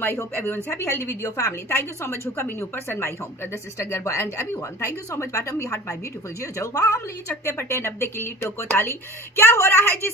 I hope everyone's happy, healthy with your family. Thank you so much for coming, new person, my home, brother, sister, girl, boy, and everyone. Thank you so much. Bottom me heart, my beautiful Jojo family. चकते पट्टे 90 के लिए टोको ताली. क्या हो रहा है जी?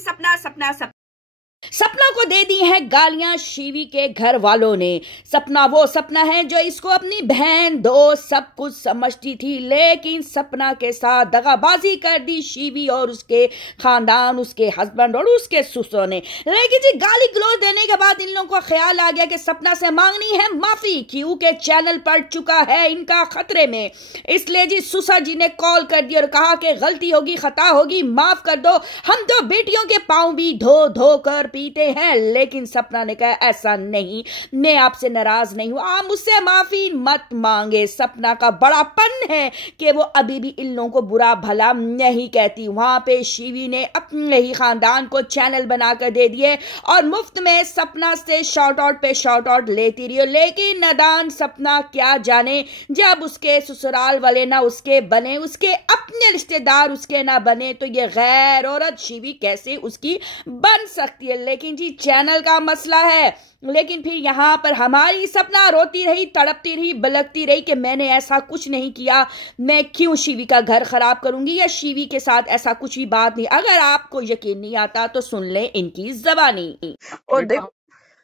सपना को दे दी है गालियां शिवी के घर वालों ने। सपना वो सपना है जो इसको अपनी बहन दोस्त सब कुछ समझती थी, लेकिन सपना के साथ दगाबाजी कर दी शिवी और उसके खानदान, उसके हस्बैंड और उसके ससुर ने। लेकिन जी गाली गलौज देने के बाद इन लोगों को ख्याल आ गया कि सपना से मांगनी है माफी, क्योंकि चैनल पड़ चुका है इनका खतरे में। इसलिए जी सुसा जी ने कॉल कर दी और कहा कि गलती होगी, खता होगी, माफ कर दो, हम तो बेटियों के पांव भी धो धो कर पीते हैं। लेकिन सपना ने कहा ऐसा नहीं, मैं आपसे नाराज नहीं हूं, आप मुझसे माफी मत मांगे। सपना का बड़ापन है कि वो अभी भी इन लोगों को बुरा भला नहीं कहती। वहां पे शिवी ने अपने ही खानदान को चैनल बनाकर दे दिए और मुफ्त में सपना से शॉर्ट आउट पे शॉर्ट आउट लेती रही। लेकिन नादान सपना क्या जाने, जब उसके ससुराल वाले ना उसके बने, उसके अपने रिश्तेदार उसके ना बने, तो ये गैर औरत शिवी कैसे उसकी बन सकती है। लेकिन जी चैनल का मसला है। लेकिन फिर यहां पर हमारी सपना रोती रही, तड़पती रही, बलकती रही कि मैंने ऐसा कुछ नहीं किया, मैं क्यों शिवी का घर खराब करूंगी, या शिवी के साथ ऐसा कुछ भी बात नहीं। अगर आपको यकीन नहीं आता तो सुन ले इनकी जबानी। और देखो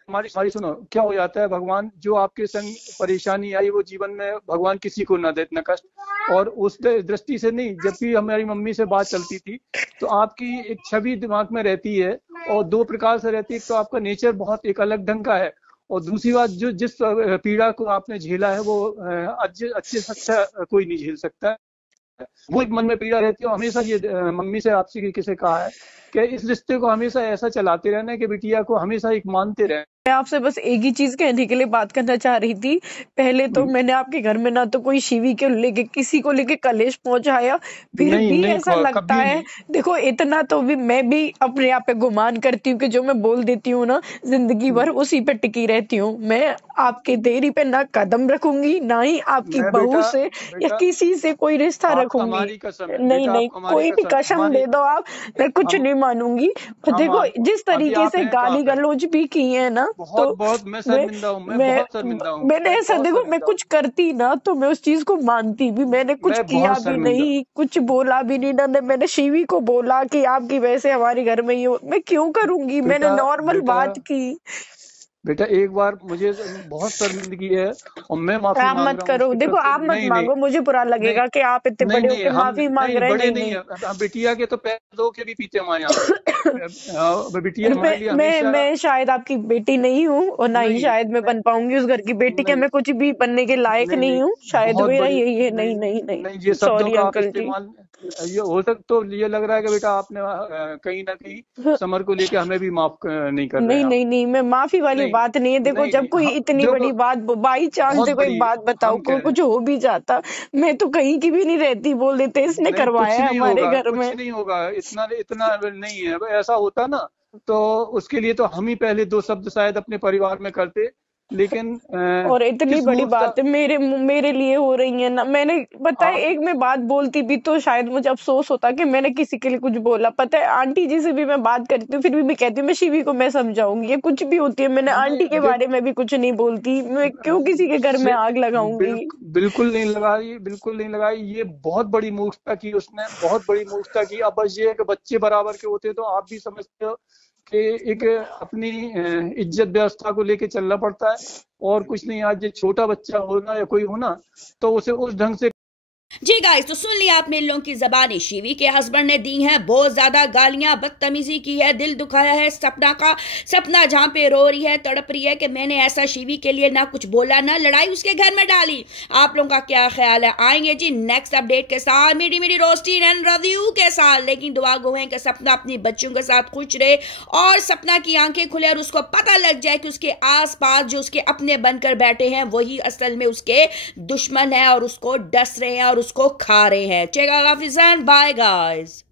हमारी सुनो, क्या हो जाता है, भगवान जो आपके संग परेशानी आई वो जीवन में भगवान किसी को ना दे इतना कष्ट। और उस दृष्टि से नहीं, जब भी हमारी मम्मी से बात चलती थी तो आपकी एक छवि दिमाग में रहती है और दो प्रकार से रहती है। तो आपका नेचर बहुत एक अलग ढंग का है, और दूसरी बात जो जिस पीड़ा को आपने झेला है वो अच्छे से अच्छा कोई नहीं झेल सकता है। वो एक मन में पीड़ा रहती है। हमेशा ये मम्मी से आपसे किसी कहा है कि इस रिश्ते को हमेशा ऐसा चलाते रहना है कि बिटिया को हमेशा एक मानते रहे। मैं आपसे बस एक ही चीज कहने के लिए बात करना चाह रही थी। पहले तो मैंने आपके घर में ना तो कोई शिवी के लेके किसी को लेके कलेश पहुंचाया, फिर भी ऐसा लगता है, देखो इतना तो भी मैं भी अपने आप पे गुमान करती हूँ कि जो मैं बोल देती हूँ ना जिंदगी भर उसी पे टिकी रहती हूँ। मैं आपके देरी पे ना कदम रखूंगी, ना ही आपकी बहू से या किसी से कोई रिश्ता रखूंगी। नहीं नहीं, कोई भी कसम दे दो आप, मैं कुछ नहीं मानूंगी। और देखो जिस तरीके से गाली गलौज भी की है ना, बहुत बहुत मैं शर्मिंदा हूँ, मैं बहुत शर्मिंदा हूँ। मैंने ऐसा देखो, मैं कुछ करती ना तो मैं उस चीज को मानती भी, मैंने कुछ किया भी नहीं, कुछ बोला भी नहीं ना। मैंने शिवी को बोला कि आपकी वजह से हमारे घर में ये, मैं क्यों करूंगी, मैंने नॉर्मल बात की। बेटा एक बार मुझे बहुत शर्मिंदगी है और मैं माफी आप मांग मत रहा करो। देखो आप मत मांगो, मुझे बुरा लगेगा कि आप इतने बड़े होकर माफी मांग रहे हैं। नहीं, बिटिया के तो पैर धो के भी पीते हमारे यहाँ। बिटिया हमारे लिए हमेशा। मैं शायद आपकी बेटी नहीं हूँ और ना ही शायद मैं बन पाऊंगी उस घर की बेटी के। मैं कुछ भी बनने के लायक नहीं हूँ, शायद मेरा यही है। नहीं नहीं नहीं, ये सॉरी अंकल जी। ये हो सकता, तो ये लग रहा है कि बेटा आपने कहीं ना कहीं समर को लेके हमें भी माफ नहीं कर रहे। नहीं नहीं, मैं माफी वाली बात नहीं है। देखो जब कोई इतनी बड़ी बात, बाई चांस देखो एक बात बताओ, कोई कुछ हो भी जाता, मैं तो कहीं की भी नहीं रहती, बोल देते इसने करवाया हमारे घर में। कुछ नहीं होगा, इतना इतना नहीं है। ऐसा होता ना तो उसके लिए तो हम ही पहले दो शब्द शायद अपने परिवार में करते, लेकिन और इतनी बड़ी बात है मेरे लिए हो रही है ना। मैंने पता है एक मैं बात बोलती भी तो शायद मुझे अफसोस होता कि मैंने किसी के लिए कुछ बोला। पता है आंटी जी से भी मैं बात करती हूँ, फिर भी मैं कहती हूँ मैं शिवी को मैं समझाऊंगी, ये कुछ भी होती है, मैंने आंटी के बारे में भी कुछ नहीं बोलती। मैं क्यों किसी के घर में आग लगाऊंगी। बिल्कुल नहीं लगाई, बिल्कुल नहीं लगाई। ये बहुत बड़ी मूर्खता की उसने, बहुत बड़ी मूर्खता की। अब बस ये बच्चे बराबर के होते तो आप भी समझते हो कि एक अपनी इज्जत व्यवस्था को लेके चलना पड़ता है और कुछ नहीं। आज ये छोटा बच्चा होना या कोई होना तो उसे उस ढंग से जी गाइस, तो सुन लिया आपने इन लोगों की जबानी। शिवी के हस्बैंड ने दी हैं बहुत ज्यादा गालियां, बदतमीजी की है, दिल दुखाया है सपना का। सपना जहां पे रो रही है, तड़प रही है कि मैंने ऐसा शिवी के लिए ना कुछ बोला, ना लड़ाई उसके घर में डाली। आप लोगों का क्या ख्याल है? आएंगे जी नेक्स्ट अपडेट के साथ, मीठी मीठी रोस्टिंग एंड रिव्यू के साथ। लेकिन दुआ गो है कि सपना अपनी बच्चों के साथ खुश रहे और सपना की आंखें खुले और उसको पता लग जाए कि उसके आसपास जो उसके अपने बनकर बैठे हैं वही असल में उसके दुश्मन है और उसको डस रहे हैं और उसको खा रहे हैं। Check out, bye guys.